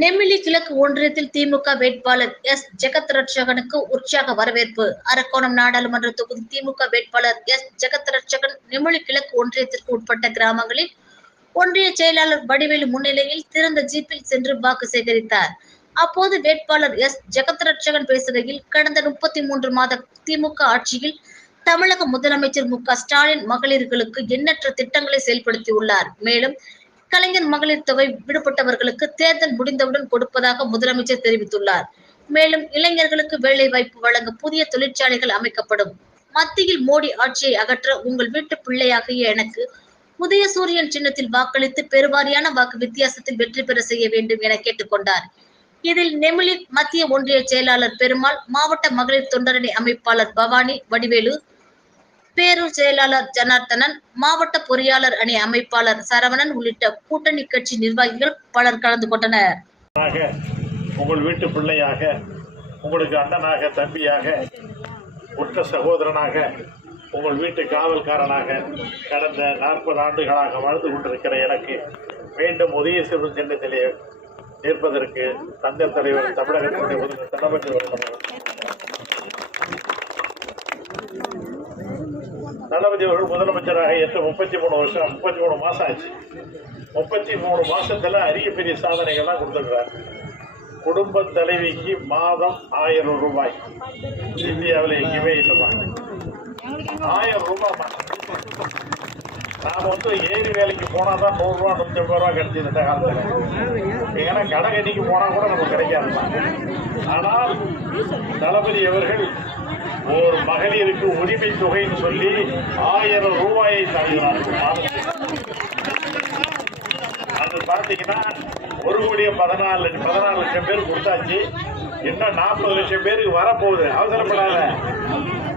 நெமிலி கிழக்கு ஒன்றியத்தில் திமுக வேட்பாளர் எஸ் ஜெகத்ரட்சகனுக்கு உற்சாக வரவேற்பு. அரக்கோணம் நாடாளுமன்ற தொகுதி திமுக வேட்பாளர் எஸ் ஜெகத்ரட்சகன் நெமிலி கிழக்கு ஒன்றியத்திற்கு உட்பட்ட கிராமங்களில் ஒன்றிய செயலாளர் வடிவேலு முன்னிலையில் திறந்த ஜீப்பில் சென்று வாக்கு சேகரித்தார். அப்போது வேட்பாளர் எஸ் ஜெகத்ரட்சகன் பேசுகையில், கடந்த 33 மாத திமுக ஆட்சியில் தமிழக முதலமைச்சர் மு.க.ஸ்டாலின் மகளிர்களுக்கு எண்ணற்ற திட்டங்களை செயல்படுத்தியுள்ளார். மேலும் கலைஞர் மகளிர் தொகை விடுபட்டவர்களுக்கு தேர்தல் முடிந்தவுடன் கொடுப்பதாக முதலமைச்சர் தெரிவித்துள்ளார். மேலும் இளைஞர்களுக்கு வேலை வாய்ப்பு வழங்க புதிய தொழிற்சாலைகள் அமைக்கப்படும். மத்தியில் மோடி ஆட்சியை அகற்ற உங்கள் வீட்டு பிள்ளையாகிய எனக்கு உதயசூரியன் சின்னத்தில் வாக்களித்து பெருவாரியான வாக்கு வித்தியாசத்தில் வெற்றி பெற செய்ய வேண்டும் என கேட்டுக்கொண்டார். இதில் நெமிலி மத்திய ஒன்றிய செயலாளர் பெருமாள், மாவட்ட மகளிர் தொண்டரணி அமைப்பாளர் பவானி, வடிவேலு, பேரூர் செயலாளர் ஜனார்த்தனன், மாவட்ட பொறியாளர் அணி அமைப்பாளர் சரவணன் உள்ளிட்ட கூட்டணி கட்சி நிர்வாகிகள் பலர் கலந்து கொண்டனர். உங்கள் வீட்டு பிள்ளையாக, உங்களுக்கு அண்ணனாக, தம்பியாக, உற்ற சகோதரனாக, உங்கள் வீட்டு காவல்காரனாக கடந்த 40 ஆண்டுகளாக வாழ்ந்து கொண்டிருக்கிற எனக்கு மீண்டும் உதயசூரியன் சின்னத்திலே நிற்பதற்கு தங்கள் தலைவர் தமிழகத்தினுடைய தளபதி தளபதி அவர்கள் முதலமைச்சராக ஏற்ற 33 மாசம் ஆச்சு. 33 மாசத்துல அரிய பெரிய சாதனைகள்லாம் கொடுத்துருக்கிறார். குடும்ப தலைவிக்கு மாதம் 1000 ரூபாய். இந்தியாவில் எங்கேயுமே இல்லைமா, 1000 ரூபாய். நாம ஏரி வேலைக்கு போனா தான் 100 ரூபா 150 ரூபா கிடைச்சி இந்த காலத்துல. ஏன்னா கடகடிக்கு போனா கூட நமக்கு கிடைக்காதுமா. ஆனால் தளபதி அவர்கள் ஒரு மகளிருக்கு உரிமை தொகைன்னு சொல்லி 1000 ரூபாயை தருகிறார்கள். அது பார்த்தீங்கன்னா 1,14 லட்சம் பேர் கொடுத்தாச்சு. இன்னும் 40 லட்சம் பேருக்கு வரப்போகுது. அவசரப்படாத,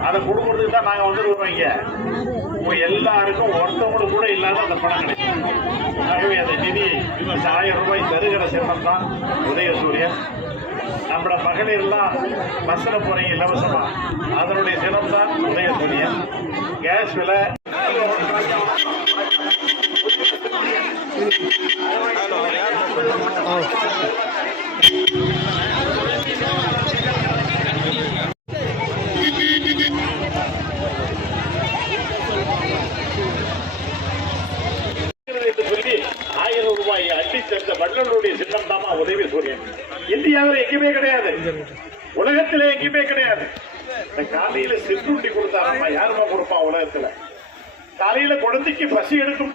அதை கொடுக்கறதுக்கு தான் நாங்கள் வந்துருக்கோம். இங்க எல்லாருக்கும் ஒருத்தவங்களுக்கு கூட இல்லாத அந்த பணம் கிடைக்கும். ஆகவே அந்த நிதி 1000 ரூபாய் தருகிற சின்னம் தான் உதயசூரியன். நம்மளோட மகளிர்லாம் பஸ்ல போறீங்க இலவசமா, அதனுடைய சின்னம் தான் உதயசூரியன். கேஸ் விலை சொல்லி 1000 ரூபாய் அள்ளி சேர்ந்த வள்ளலுடைய சின்னம் தாமா உதயசூரியன். இந்தியாவில் எங்கேயுமே கிடையாது, உலகத்திலே எங்கேயுமே கிடையாது. காலையில சிற்றுண்டி கொடுத்தாரம்மா, யாருமா கொடுப்பான் உலகத்துல? காலையில குழந்தைக்கு பசி எடுக்கும்